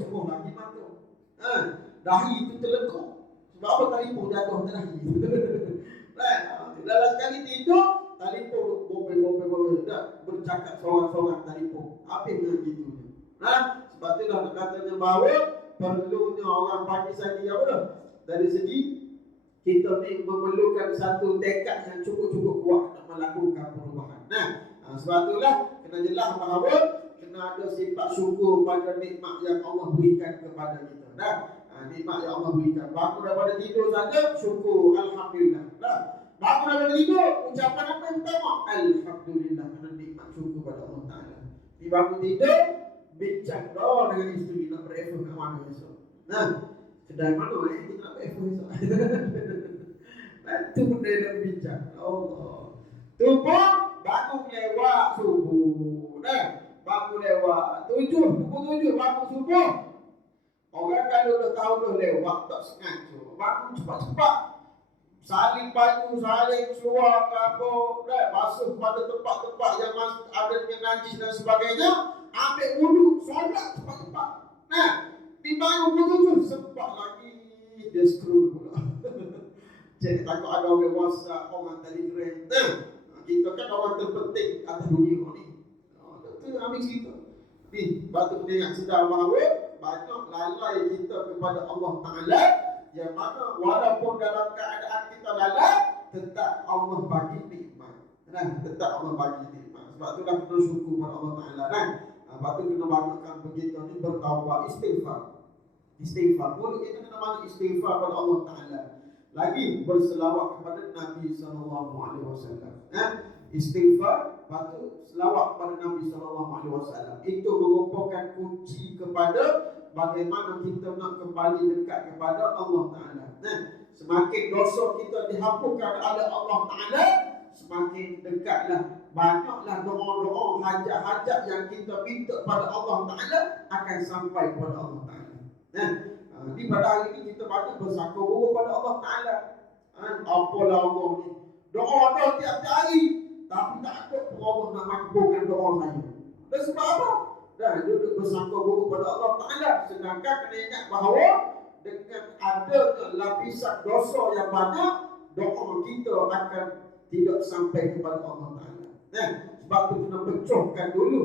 Cuma lagi mata. Dahi itu terlengkap. Sebab apa telefon jatuh atas dahi? Dalam sekali tidur, telefon bopel bercakap seorang-seorang telefon. Habis dengan gitu. Sebab itulah katanya bahawa perlunya orang Pakistan ni apa? Dari segi kita ni memerlukan satu tekad yang cukup-cukup kuat untuk melakukan perubahan. Sebab itulah kena jelas bahawa kena ada sifat syukur pada nikmat yang Allah berikan kepada kita. Nikmat yang Allah berikan. Bangun daripada tidur saja, syukur, alhamdulillah. Bangun daripada tidur, ucapan apa yang pertama? Alhamdulillah, kerana nikmat syukur pada Allah Ta'ala. Di bangun tidur, bincang dengan isteri nak berefek ke mana esok. Kedai mana kita nak berefek esok. Itu benda yang bincang. Allah. Tubuh, bangun lewat subuh. Bangun lewat pukul 7 bangun subuh. Orang kalau dah tahu dah lewat tak sengaja. Bangun cepat-cepat. Saling baju, saling seluar ke apa, basuh pada tempat-tempat yang ada dengan najis dan sebagainya. Ambil wudu, solat cepat-cepat. Dibangun pukul 7 sempat lagi dia scroll pula. Jadi takut ada orang WhatsApp, orang Telegram. Kita kan orang terpenting atas dunia ni. Itu ambil cerita. Patut dia ingat sedar bahawa banyak lalai kita kepada Allah Ta'ala, yang mana walaupun dalam keadaan kita lalai, tetap Allah bagi nikmat. Tetap Allah bagi nikmat. Sebab itulah kena syukur kepada Allah Ta'ala. Lepas tu kena banyakkan begitu ni bertaubat, istighfar. Mulut kita kena banyak istighfar kepada Allah Ta'ala. Lagi berselawat kepada Nabi SAW. Istighfar, lepas selawat kepada Nabi SAW. Itu merupakan kunci kepada bagaimana kita nak kembali dekat kepada Allah Ta'ala. Semakin dosa kita dihapuskan oleh Allah Ta'ala, semakin dekatlah, banyaklah doa-doa, hajat-hajat yang kita minta pada Allah Ta'ala akan sampai kepada Allah Ta'ala. Di pada hari ini kita banyak bersangka-sangka pada Allah Ta'ala. Apalah Allah ni, doa dah tiap-tiap hari, tapi tak ada pun Allah nak makbulkan doa saya. Dan sebab apa? Duduk bersangka-sangka pada Allah Ta'ala. Sedangkan kena ingat bahawa dengan adanya lapisan dosa yang banyak, doa kita akan tidak sampai kepada Allah Ta'ala. Sebab itu kena pecahkan dulu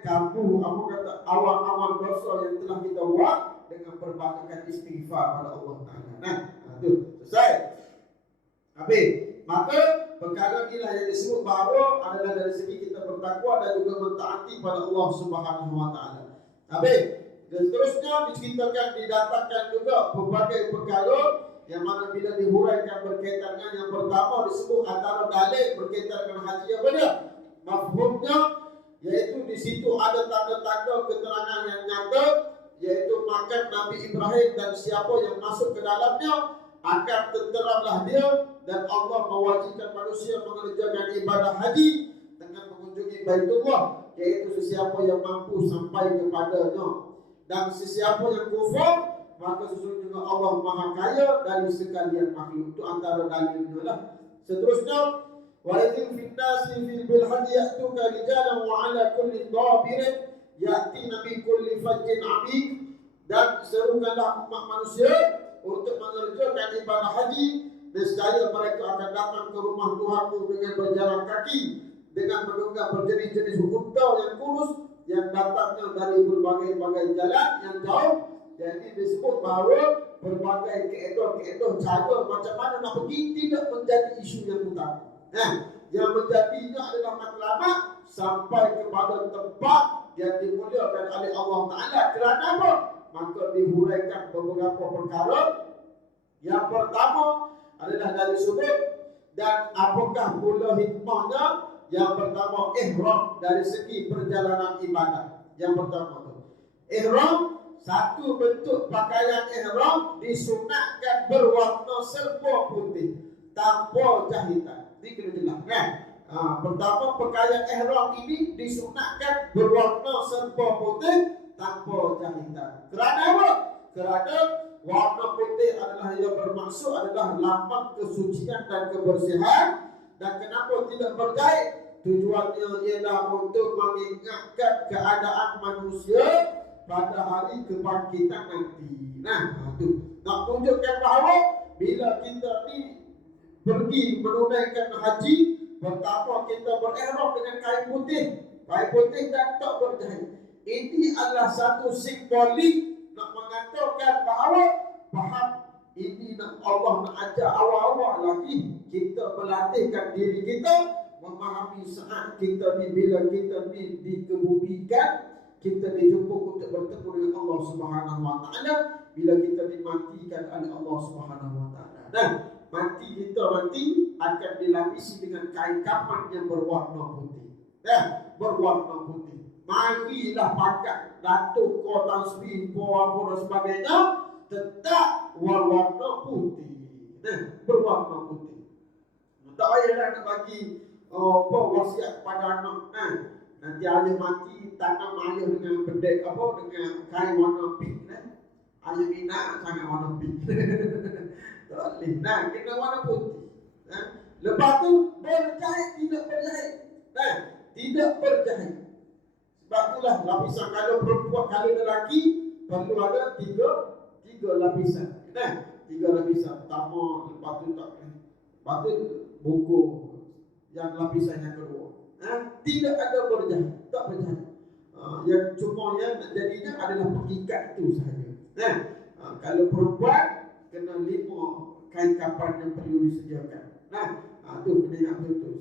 kamu apa kata awal-awal dosa yang telah kita buat dengan perbanyakkan istighfar pada Allah Ta'ala. Itu selesai. Habis. Maka perkara inilah yang disebut bahawa adalah dari segi kita bertakwa dan juga mentaati pada Allah Subhanahu Wa Ta'ala. Habis. Dan seterusnya diceritakan, didatangkan juga berbagai perkara yang mana bila dihuraikan berkaitan dengan yang pertama disebut antara dalil berkaitan dengan haji apa dia? Mafhumnya iaitu di situ ada tanda-tanda keterangan yang nyata, iaitu makan Nabi Ibrahim dan siapa yang masuk ke dalamnya akan terteranglah dia, dan Allah mewajibkan manusia mengerjakan ibadah haji dengan mengunjungi Baitullah, iaitu sesiapa yang mampu sampai kepadanya. Dan sesiapa yang kufur, maka sesungguhnya Allah Maha Kaya dari sekalian makhluk. Itu antara dalilnya lah. Seterusnya, wa idzin fil nasi bil hadi ya'tuka rijalan wa 'ala kulli dhabirin ya'tina min kulli fajjin 'amiq. Dan serukanlah umat manusia untuk mengerjakan ibadah haji, nescaya mereka akan datang ke rumah Tuhanmu dengan berjalan kaki, dengan menunggang berjenis-jenis unta yang kurus yang datangnya dari berbagai-bagai jalan yang jauh. Jadi disebut bahawa berbagai keedah-keedah cara macam mana nak pergi tidak menjadi isu yang utama. Yang menjadinya adalah matlamat sampai kepada tempat yang dimuliakan oleh Allah Ta'ala. Kerana apa? Maka dihuraikan beberapa perkara. Yang pertama adalah dari sudut dan apakah pula hikmahnya. Yang pertama, ihram dari segi perjalanan ibadah. Yang pertama tu ihram, satu bentuk pakaian ihram disunatkan berwarna serba putih tanpa jahitan. Ini kena jelas kan? Pertama, pakaian ihram ini disunatkan berwarna serba putih tanpa jahitan. Kerana apa? Kerana warna putih adalah yang bermaksud adalah lambang kesucian dan kebersihan. Dan kenapa tidak berjahit? Tujuannya ialah untuk mengingatkan keadaan manusia pada hari kebangkitan nanti. Itu nak tunjukkan bahawa bila kita ni pergi menunaikan haji, pertama kita berihram dengan kain putih dan tak berjahit. Ini adalah satu simbolik nak mengatakan bahawa faham ini nak Allah nak ajar awal-awal lagi kita melatihkan diri kita memahami saat kita ni bila kita ni dikebumikan, kita dijemput untuk bertemu dengan Allah Subhanahu Wa Taala bila kita dimatikan oleh Allah Subhanahu Wa Taala. Mati kita nanti akan dilapisi dengan kain kafan yang berwarna putih. Berwarna putih. Marilah pakai datuk ko tasbih ko apa dan sebagainya tetap berwarna putih. Berwarna putih. Tak payahlah nak bagi wasiat kepada anak. Nanti ayah mati tanam ayah dengan bedek dengan kain warna pink. Ayah minat sangat warna pink. Tak boleh. Kena warna putih. Lepas tu berjahit tidak berjahit. Tidak berjahit. Sebab itulah lapisan kalau perempuan kalau lelaki perlu ada tiga lapisan. Tiga lapisan. Pertama, lepas tu tak boleh. Lepas tu buku yang lapisan yang kedua. Tidak ada berjahit. Tak berjahit. Yang cuma yang jadinya adalah pengikat itu sahaja. Kalau perempuan kena 5 kain kafan yang perlu disediakan. Itu kena ingat betul.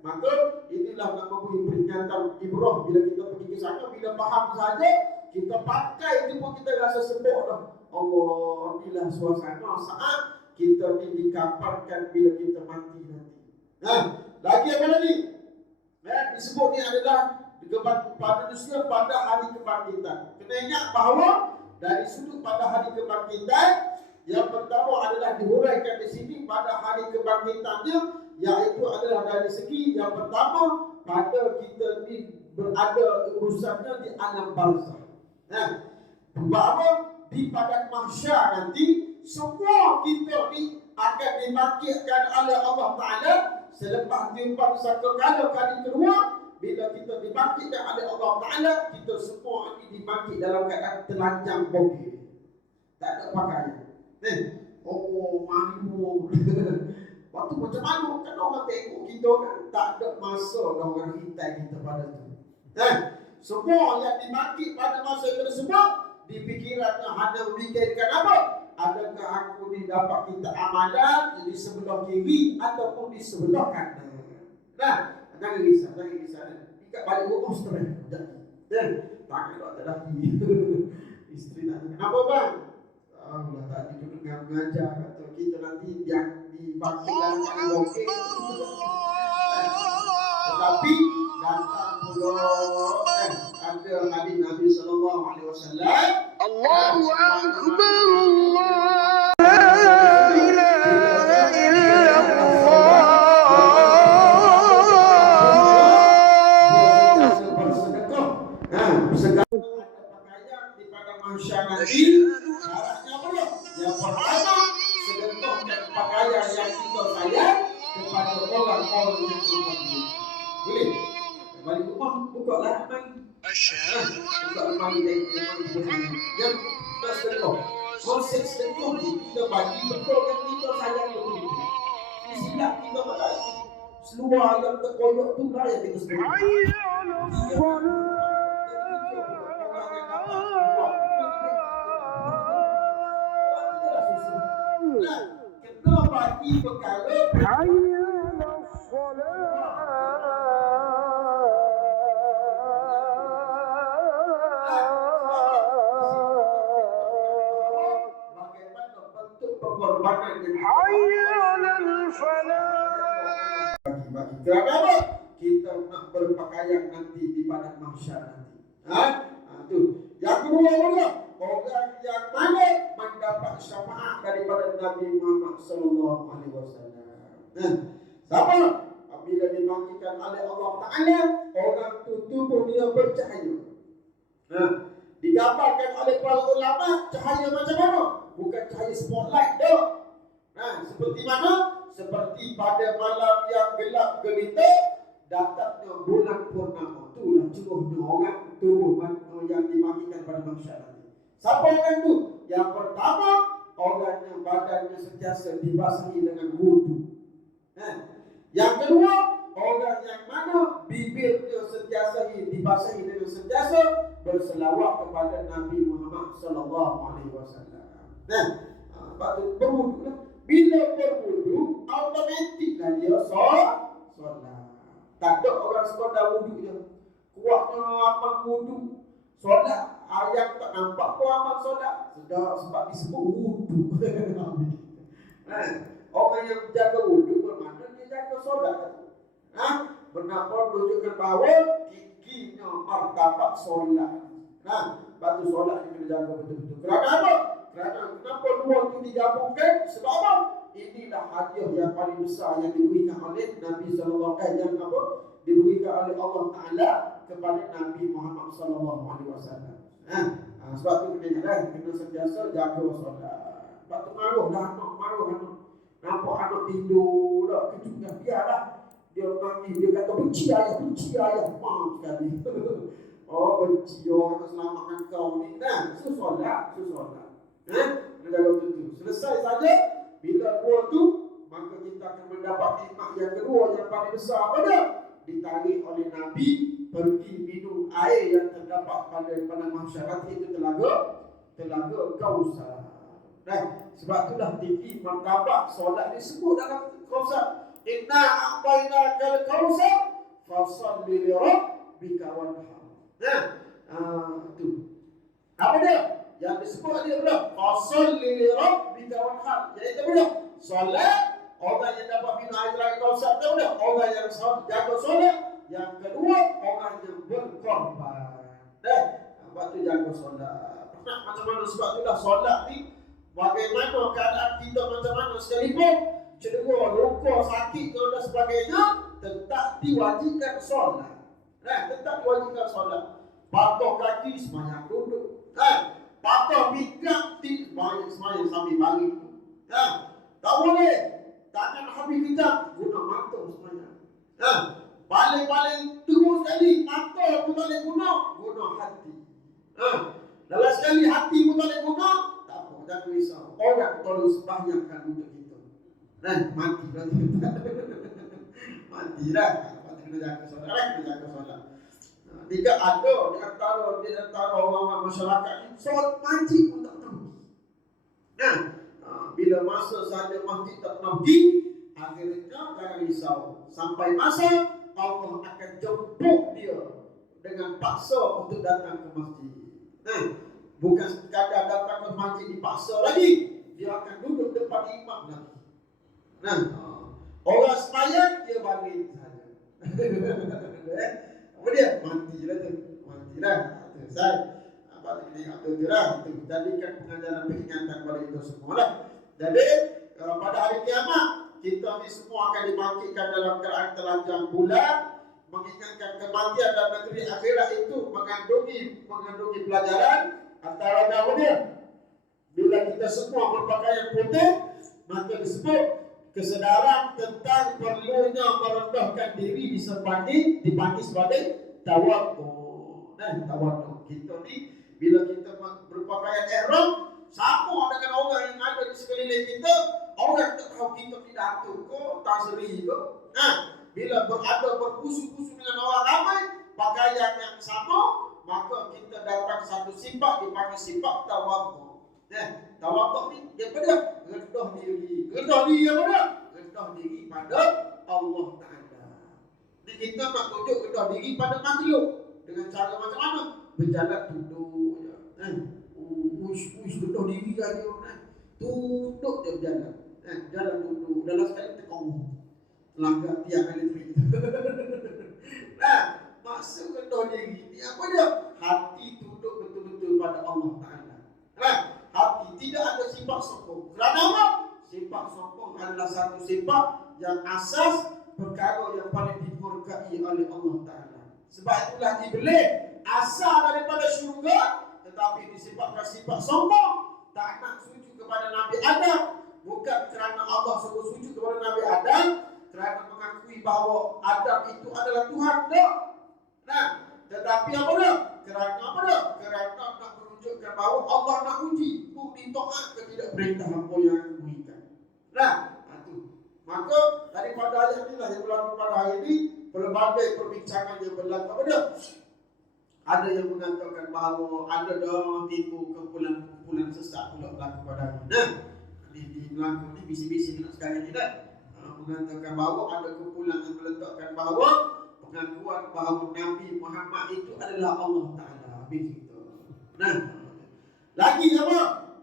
Maka inilah nak memberi peringatan ibrah bila kita pergi ke sana, bila faham saja kita pakai itu pun kita rasa sebut dah. Allah, inilah suasana saat kita dikafarkan bila kita mati nanti. Lagi apa lagi? Disebut ni adalah manusia pada hari kebangkitan. Kena ingat bahawa dari sudut pada hari kebangkitan, yang pertama adalah dihuraikan di sini pada hari kebangkitannya, iaitu adalah dari segi yang pertama pada kita ni berada urusannya di alam barzakh. Bahawa di padang mahsyar nanti semua kita ni akan dibangkitkan oleh Allah Taala selepas tiupan sangkakala kali kedua. Bila kita dibangkitkan oleh Allah Taala, kita semua ini dibangkit dalam keadaan telanjang bogil, tak ada pakaian. Malu. Waktu macam malu kan orang tengok kita kan, tak ada masa orang hintai kita pada tu. Semua yang dibangkit pada masa tersebut di pikirannya hanya memikirkan apa? Adakah aku ni dapat kita amalan di sebelah kiri ataupun di sebelah kanan? Jangan risau. Ikat balik rumah stres. Tangan tak lagi. Isteri nak kenapa bang? Allah tadi tu dengar mengajar kata kita nanti yang dibangkitkan dalam okey. Tetapi datang pula ada hadis Nabi sallallahu alaihi wasallam. Allahu akbar, Allah la ilaha illallah. Ada pakaian di padang mahsyar nanti. Syaratnya apa? Yang pertama, sedekahkan pakaian yang kita sayang kepada orang-orang yang berbakti. Boleh? Balik rumah, buka lah lemari. Buka lemari dari yang tak sedekah. Konsep sedekah ni kita bagi betul yang kita sayang betul. Ini silap kita tak seluar yang terkoyak tu lah yang kita sedekah. Kena bagi perkara bagaimana bentuk pengorbanan bagi kerana apa? Kita nak berpakaian nanti di padang mahsyar nanti. Itu. Yang kedua pula, orang yang mana mendapat syafaat daripada Nabi Muhammad sallallahu alaihi wasallam. Siapa? bila dimatikan oleh Allah Ta'ala, orang tu tubuh dia bercahaya. Digambarkan oleh para ulama cahaya macam mana? Bukan cahaya spotlight dah. Seperti mana? Seperti pada malam yang gelap gelita, datangnya bulan purnama. Itulah curuhnya orang tubuh yang dimatikan pada masyarakat. Siapa orang tu? Yang pertama, orang yang badannya sentiasa dibasahi dengan wudu. Yang kedua, orang yang mana bibirnya sentiasa dibasahi dengan sentiasa berselawat kepada Nabi Muhammad sallallahu alaihi wasallam. Patut berwudu. Bila berwudu, automatiklah dia solat. Tak ada orang sekadar wudu je. Kuatnya amal wudu, solat ayat tak nampak pun amal solat. Sudah sebab disebut wudu. Orang yang jaga wudu bermakna dia jaga solat. Kenapa tunjukkan bahawa tingginya martabat solat. Batu solat ni kena jaga betul-betul. Kerana apa? Kerana kenapa dua itu digabungkan? Sebab apa? Inilah hadiah yang paling besar yang diberikan oleh Nabi sallallahu alaihi wasallam, diberikan oleh Allah Taala kepada Nabi Muhammad sallallahu alaihi wasallam. Sebab tu kena sentiasa jaga solat. Sebab tu maruh anak. Nampak anak tidur dah, kejutkan biarlah. Dia nanti dia kata benci ayah, maaf sekali. Benci orang nak selamatkan kau ni. Solat. Kena jaga betul. Selesai saja. Bila dua tu, maka kita akan mendapat nikmat yang kedua yang paling besar. Apa dia? Ditarik oleh Nabi pergi minum air yang terdapat pada masyarakat itu telaga Kausar. Sebab itulah tinggi martabat solat disebut dalam Kausar. Inna a'tainakal Kausar fashalli li rabbika wanhar. Tu. Apa dia? Yang disebut dia berapa? Fashalli li rabbika wanhar. Iaitu berapa? Solat. Orang yang dapat minum air telaga Kausar tu berapa? Orang yang jaga solat. Yang kedua, orang yang berkorban. Sebab tu jaga solat. Macam mana sebab itulah solat ni, bagaimana keadaan kita macam mana sekalipun, cedera, luka, sakit dan sebagainya, tetap diwajibkan solat. Tetap diwajibkan solat. Patah kaki semayang duduk. Patah pinggang semayang sambil baring. Tak boleh. Tangan habis kejap, guna mata semayang. Paling terus sekali, mata pun tak boleh guna hati. Dalam sekali hati pun tak boleh guna, tak apa, jangan risau. Orang tolong sembahyangkan untuk kita. Mati dah. Mati kena jaga solat. Tidak ada di antara orang-orang masyarakat ini solat masjid pun tak tahu. Bila masa saja masjid tak pergi, akhirnya jangan risau. Sampai masa Allah akan jemput dia dengan paksa untuk datang ke masjid. Bukan sekadar datang ke masjid dipaksa lagi, dia akan duduk depan imam lagi. Orang sembahyang dia baring saja. Apa dia? Matilah. Selesai. Apa kita tengok tu lah. Itu jadikan pengajaran peringatan kepada kita semua lah. Jadi pada hari kiamat kita ni semua akan dibangkitkan dalam keadaan telanjang bulat, mengingatkan kematian dan negeri akhirat itu mengandungi pelajaran antara dia. Bila kita semua berpakaian putih, maka disebut kesedaran tentang perlunya merendahkan diri dipanggil sebagai tawaddu. Tawaddu. Kita ni bila kita berpakaian ihram sama dengan orang yang ada di sekeliling kita, orang tak tahu kita pidato ke, tasri ke. Bila berpusu-pusu dengan orang ramai, pakaian yang sama, maka kita datang satu sifat dipanggil sifat tawaddu. Tawaddu ni dia pada rendah diri. Rendah diri apa dia? Rendah diri pada Allah Taala. Jadi kita nak tunjuk rendah diri pada makhluk dengan cara macam mana? Berjalan duduk je. Uish rendah diri aja. Duduk je berjalan. Jalan duduk. Dalam sekali tekong. Langgar tiang elektrik. Maksud rendah diri ni apa dia? Hati tunduk betul-betul pada Allah Taala. Hati tidak ada sifat sombong. Kerana apa? Sifat sombong adalah satu sifat yang asas perkara yang paling dimurkai oleh Allah Ta'ala. Sebab itulah iblis asal daripada syurga, tetapi disebabkan sifat sombong, tak nak sujud kepada Nabi Adam. Bukan kerana Allah suruh sujud kepada Nabi Adam, kerana mengakui bahawa Adam itu adalah Tuhan, tak. Nah, tetapi apa dah? Kerana apa dah? Kerana nak menunjukkan bahawa Allah nak uji, bukti taat ke tidak perintah apa yang aku berikan. Nah, itu. Maka daripada ayat inilah yang berlaku pada hari ini, pelbagai perbincangan yang berlaku apa dah? Ada yang mengatakan bahawa ada dah timbul kumpulan sesat pula berlaku pada hari ini. Nah, di berlaku ni bisi-bisi nak sekarang ni dah. Mengatakan bahawa ada kumpulan yang meletakkan bahawa pengakuan bahawa Nabi Muhammad itu adalah Allah Ta'ala. Habis itu. Nah, lagi apa?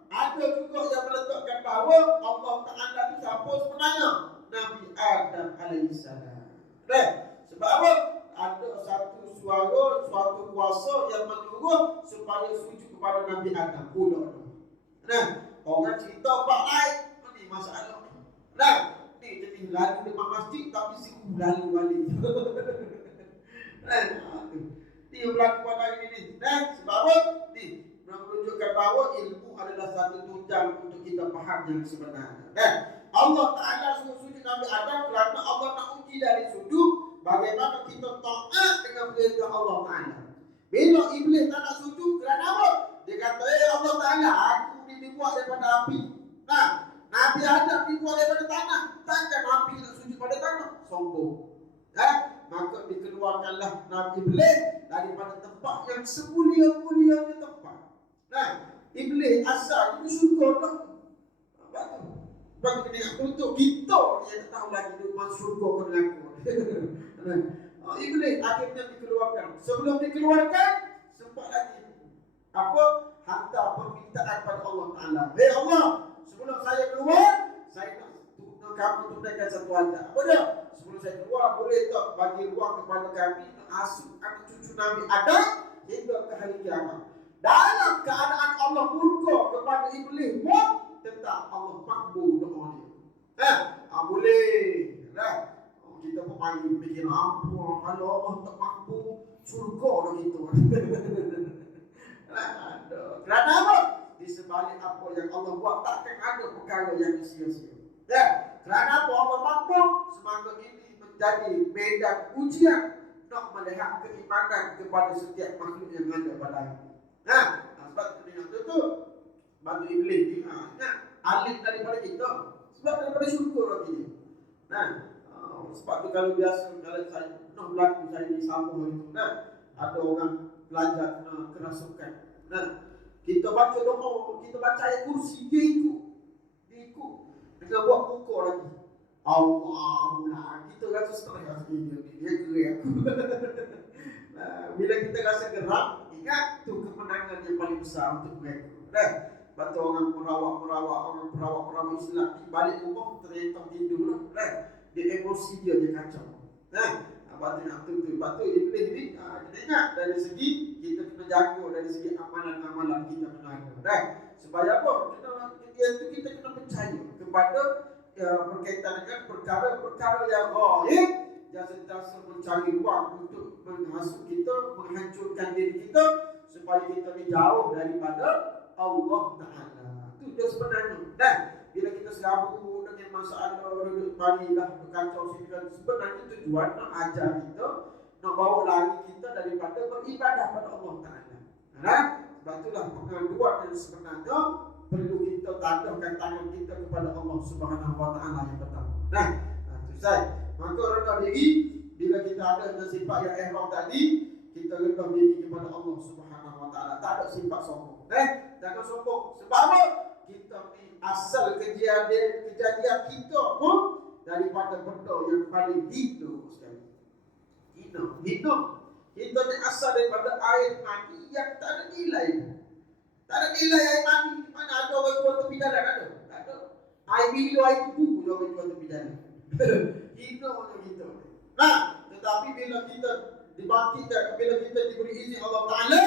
Ada juga yang meletakkan bahawa Allah Ta'ala itu siapa sebenarnya? Nabi Adam alaihissalam. Nah, sebab apa? Ada satu suara, suatu kuasa yang menyuruh supaya sujud kepada Nabi Adam pula. Nah, orang cerita bab lain, ni masalah ni. Nah, ni jadi lalu depan masjid tapi siku lalu balik. Nah, tu. Ni berlaku pada hari ini. Nah, sebab apa? Ni menunjukkan bahawa ilmu adalah satu tunjang untuk kita faham yang sebenarnya. Nah, Allah Ta'ala suruh sujud Nabi Adam kerana Allah nak uji dari sujud bagaimana kita taat dengan perintah Allah Ta'ala. Bila iblis tak nak sujud, kerana apa? Dia kata, Allah Ta'ala, aku ni dibuat daripada api. Nah, Nabi Adam dibuat daripada tanah. Takkan api nak sujud pada tanah? Sombong. Maka dikeluarkanlah Nabi Iblis daripada tempat yang semulia-mulianya tempat. Nah, iblis asal itu syurga tak? Sebab tu kena untuk kita yang tak tahu lagi dia masuk syurga ke neraka. Iblis akhirnya dikeluarkan. Sebelum dikeluarkan, sempat lagi apa? Hantar permintaan pada Allah Ta'ala. Hei Allah, sebelum saya keluar, saya nak kamu tunaikan satu hajat. Apa dia? Sebelum saya keluar, boleh tak bagi ruang kepada kami asuh anak cucu Nabi Adam hingga ke hari kiamat. Dalam keadaan Allah murka kepada iblis pun tetap Allah makbul doa dia. Boleh. Kita pun mari fikir apa kalau Allah tak makbul syurga dah kita. Kerana apa? Di sebalik apa yang Allah buat takkan ada perkara yang sia-sia. Kerana apa Allah makbul? Semangka ini menjadi medan ujian nak melihat keimanan kepada setiap makhluk yang ada pada hari. Sebab itu bantu iblis ni alih daripada kita. Sebab daripada syurga lagi dia. Sebab tu kalau biasa kalau saya pernah berlaku saya di Sabah itu, ada orang belajar kerasukan. Kita baca doa, kita baca ayat kursi, dia ikut. Dia buat muka lagi. Allah, kita rasa stres dia gerak. Bila kita rasa gerak, ingat tu kemenangan yang paling besar untuk mereka. Batu orang perawak Islam di balik rumah terentang tidur dia emosi dia kacau. Batu nak tutup. Batu iblis ni kita ingat dari segi kita kena jaga dari segi amalan-amalan kita kena ada. Supaya apa? Kita kena percaya kepada berkaitan dengan perkara-perkara yang ghaib, jasa-jasa mencari ruang untuk menghasut kita, menghancurkan diri kita supaya kita ni jauh daripada Allah Ta'ala. Itu dia sebenarnya. Bila kita serabut dengan masalah duduk marilah berkacau sini, sebenarnya tujuan nak ajar kita, nak bawa lari kita daripada beribadah pada Allah Ta'ala. Sebab itulah pengaduan yang sebenarnya perlu kita tandahkan tangan kita kepada Allah Subhanahu Wa Ta'ala yang pertama. Itu saya. Maka rendah diri, bila kita ada sifat yang ihram tadi, kita rendah diri kepada Allah Subhanahu Wa Ta'ala. Tak ada sifat sombong. Jangan sombong. Sebab apa? Kita ni asal kejadian kita pun daripada benda yang paling hina sekali. Hina. Kita ni asal daripada air mani yang tak ada nilai. Tak ada nilai air mani. Mana ada orang jual tepi jalan? Tak ada. Air bilu, air tubuh je orang jual tepi jalan. Hina macam kita. Tetapi bila kita dibangkitkan, bila kita diberi izin Allah Ta'ala,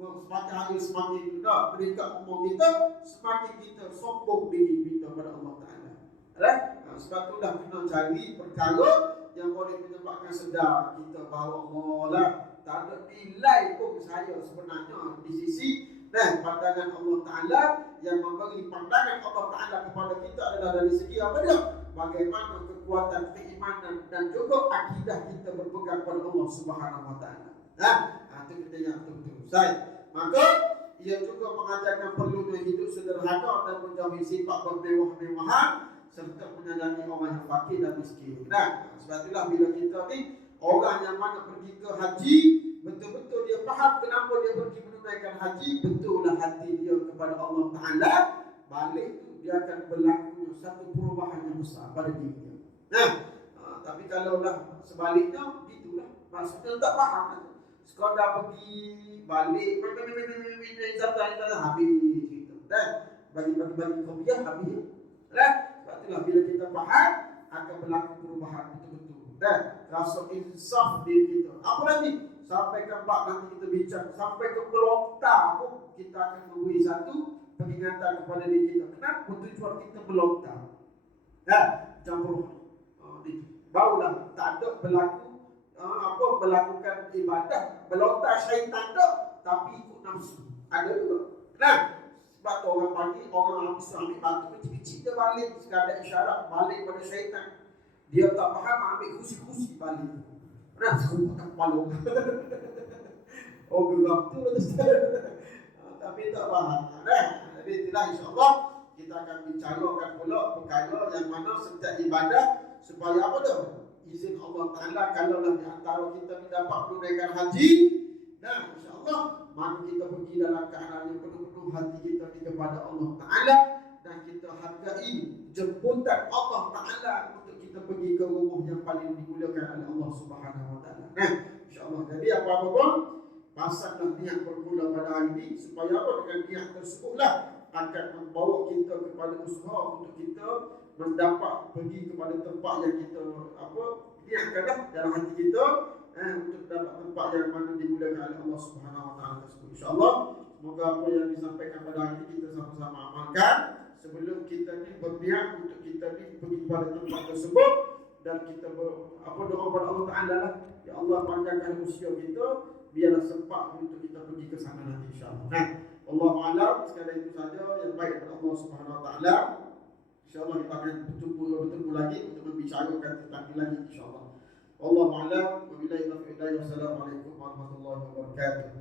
semakin hari semakin meningkat umur kita, semakin kita sombong diri kita pada Allah Ta'ala. Sebab itulah kena cari perkara yang boleh menyebabkan sedar kita bahawa Allah lah. Tak ada nilai pun saya sebenarnya di sisi pandangan Allah Ta'ala. Yang memberi pandangan Allah Ta'ala kepada kita adalah dari segi apa dia? Bagaimana kekuatan keimanan dan juga akidah kita berpegang pada Allah Subhanahu Wa Ta'ala. Itu kita yang betul-betul saya. Maka ia juga mengajarkan perlunya hidup sederhana dan menjauhi sifat bermewah-mewahan serta menyayangi orang yang fakir dan miskin. Sebab itulah bila kita ni orang yang mana pergi ke haji, betul-betul dia faham kenapa dia pergi menunaikan haji, betullah hati dia kepada Allah Ta'ala, balik tu dia akan berlaku satu perubahan yang besar pada diri dia. Tapi kalau lah sebaliknya, gitulah. Maksudnya tak faham. Sekadar pergi balik, habis gitu. Bagi-bagi kopiah habis. Sebab itulah bila kita faham, akan berlaku perubahan betul-betul. Rasa insaf diri kita. Apa lagi? Sampai ke bab nanti kita bincang. Sampai ke melontar pun kita akan memberi satu peringatan kepada diri kita. Kenapa tujuan kita melontar? Campur. Barulah tak ada berlaku melakukan ibadah, melontar syaitan tak, tapi ikut nafsu. Ada juga. Sebab tu orang pagi, orang habis ambil batu kecil-kecil dia balik, sekadar isyarat balik pada syaitan. Dia tak faham, ambil kursi-kursi balik. Serupa tak kepala. Geram tu lah tapi tak faham. Jadi itulah insyaAllah kita akan bicarakan pula perkara yang mana setiap ibadah supaya apa tu? Izin Allah Ta'ala kalaulah di antara kita dapat menunaikan haji, insyaAllah maka kita pergi dalam keadaan yang penuh-penuh hati kita kepada Allah Ta'ala dan kita hargai jemputan Allah Ta'ala untuk kita pergi ke rumah yang paling dimuliakan oleh Allah Subhanahu Wa Ta'ala. InsyaAllah. Jadi apa-apa pun pasanglah niat bermula pada hari ini supaya apa, dengan niat tersebutlah akan membawa kita kepada usaha untuk kita mendapat pergi kepada tempat yang kita niatkanlah dalam hati kita untuk dapat tempat yang mana dimuliakan oleh Allah Subhanahu Wa Ta'ala tersebut. InsyaAllah semoga apa yang disampaikan pada hari ini kita sama-sama amalkan sebelum kita ni berniat untuk kita ni pergi kepada tempat tersebut dan kita doa kepada Allah Ta'ala lah, ya Allah panjangkan usia kita biarlah sempat untuk kita pergi ke sana nanti insyaAllah. Allahu a'lam. Sekadar itu saja yang baik daripada Allah Subhanahu Wa Ta'ala. InsyaAllah kita akan bertemu lagi untuk membicarakan tentang ini lagi insyaAllah. Wallahu a'lam. Wabillahi taufiq. Wassalamualaikum warahmatullahi wabarakatuh.